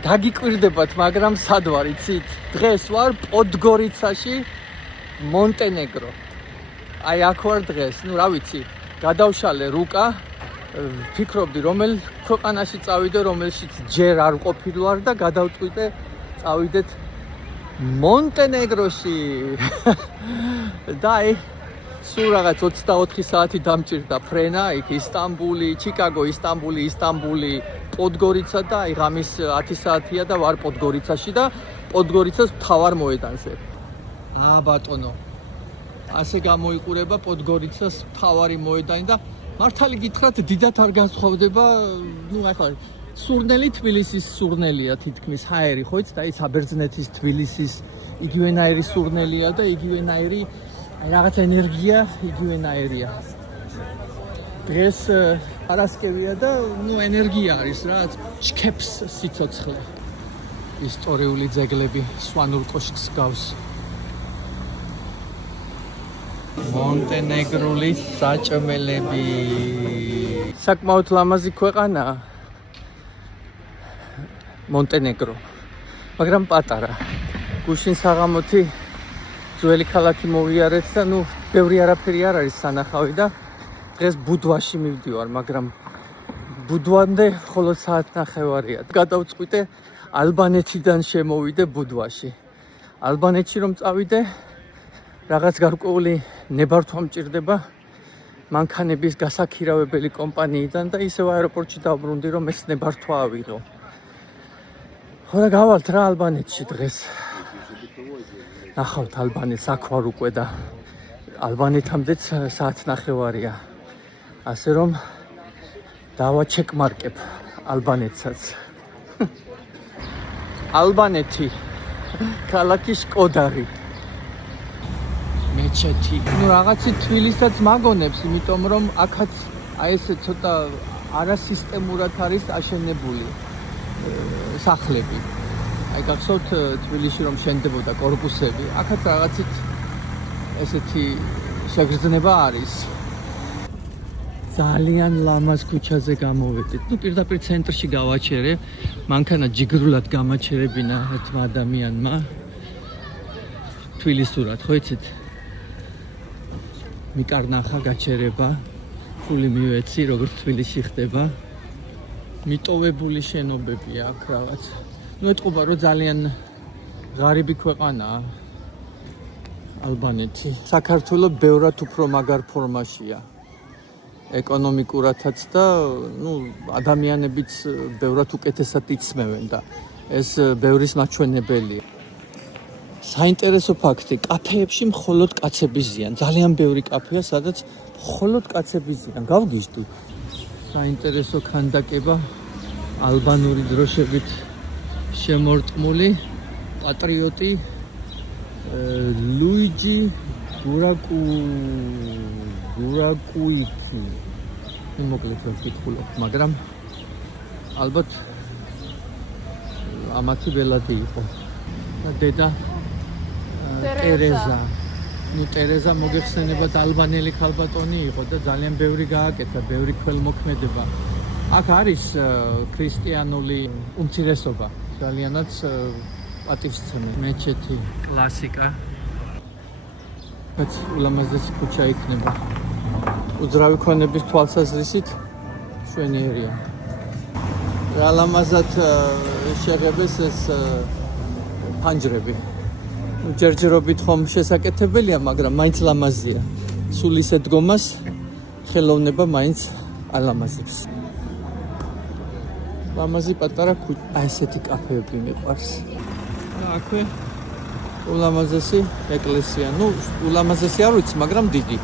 გაგიკვირდებათ, მაგრამ სად ვარ იცით? დღეს ვარ პოდგორიცაში, მონტენეგრო. აი აქ ვარ დღეს, რა ვიცი, გადავშალე რუკა, ფიქრობდი რომელ ქვეყანაში წავიდე, რომელშიც ჯერ არ ყოფილვარ და გადავწყვიტე წავიდეთ მონტენეგროში. და აი სულ რაღაც 24 საათი დამჭირდა ფრენა, იქ ისტანბული, ჩიკაგო, ისტანბული, პოდგორიცა და აი ღამის 10 საათია და ვარ პოდგორიცაში და პოდგორიცას მთავარ მოედანზე. ბატონო. ასე გამოიყურება პოდგორიცას მთავარი მოედანი და მართალი გითხრათ, დიდად არ განსხვავდება, ახლა სურნელი თბილისის სურნელია თითქმის ჰაერი, ხო იცით, აი საბერძნეთის თბილისის იგივენაირი სურნელია და იგივენაირი რაღაც ენერგია იგივენაირია. დღეს არასკევია და ენერგია არის რა, ჩქეფს სიცოცხლე. ისტორიული ძეგლები სვანურ კოშკს გავს. მონტენეგრული საჭმელები. საკმაოდ ლამაზი ქვეყანაა მონტენეგრო, მაგრამ პატარა. გუშინ საღამოთი ძველი ქალაქი მოვიარეთ და ბევრი არაფერი არ არის სანახავი და დღეს ბუდვაში მივდივარ, მაგრამ ბუდვამდე მხოლოდ საათნახევარია. გადავწყვიტე ალბანეთიდან შემოვიდე ბუდვაში. ალბანეთში რომ წავიდე, რაღაც გარკვეული ნებართვა მჭირდება მანქანების გასაქირავებელი კომპანიიდან და ისევ აეროპორტში დავბრუნდი, რომ ეს ნებართვა ავიღო. ხო და გავალთ რა ალბანეთში დღეს. ნახავთ ალბანეთს, აქ ვარ უკვე და ალბანეთამდეც საათნახევარია. ასე რომ დავაჩეკმარკებ ალბანეთსაც. ალბანეთი, ქალაქი შკოდარი. მეჩეთი. რაღაცით თბილისსაც მაგონებს, იმიტომ რომ აქაც აი ესე ცოტა არასისტემურად არის აშენებული სახლები. აი გახსოვთ თბილისში რომ შენდებოდა კორპუსები, აქაც რაღაცით ესეთი შეგრძნება არის. ძალიან ლამაზ ქუჩაზე გამოვედით. პირდაპირ ცენტრში გავაჩერე, მანქანა ჯიგრულად გამაჩერებინა ერთმა ადამიანმა. თბილისურად, ხო იცით? მიკარნახა გაჩერება, ფული მივეცი, როგორც თბილისში ხდება. მიტოვებული შენობებია აქ რაღაც. ეტყობა რომ ძალიან ღარიბი ქვეყანაა ალბანეთი. საქართველოს ბევრად უფრო მაგარ ფორმაშია. ეკონომიკურათაც და ადამიანებიც ბევრად უკეთესად იცმევენ და ეს ბევრის მაჩვენებელია. საინტერესო ფაქტი, კაფეებში მხოლოდ კაცები ზიან. ძალიან ბევრი კაფეა, სადაც მხოლოდ კაცები ზიან. გავგიჟდი. საინტერესო ქანდაკება ალბანური დროშებით შემორტმული პატრიოტი ლუიჯი გურაკუიკი. მოკლედ ვერ ვკითხულობ, მაგრამ ალბათ ამათი ბელადი იყო. და დედა ტერეზა. ტერეზა მოგეხსენებათ ალბანელი ქალბატონი იყო და ძალიან ბევრი გააკეთა, ბევრი ქველმოქმედება. აქ არის ქრისტიანული უმცირესობა. ძალიანაც პატივსცემენ. მეჩეთი, კლასიკა. რაც ულამაზესი ქუჩა იქნება. უძრავი ქონების თვალსაზრისით მშვენიერია. რა ლამაზად შეღებეს ეს ფანჯრები. ჯერჯერობით ხომ შესაკეთებელია, მაგრამ მაინც ლამაზია. სულ ისე დგომას ხელოვნება მაინც ალამაზებს. ლამაზი პატარა ქუჩა. აი ესეთი კაფეები მიყვარს. და აქვე ულამაზესი ეკლესია. ულამაზესი არ ვიცი, მაგრამ დიდი.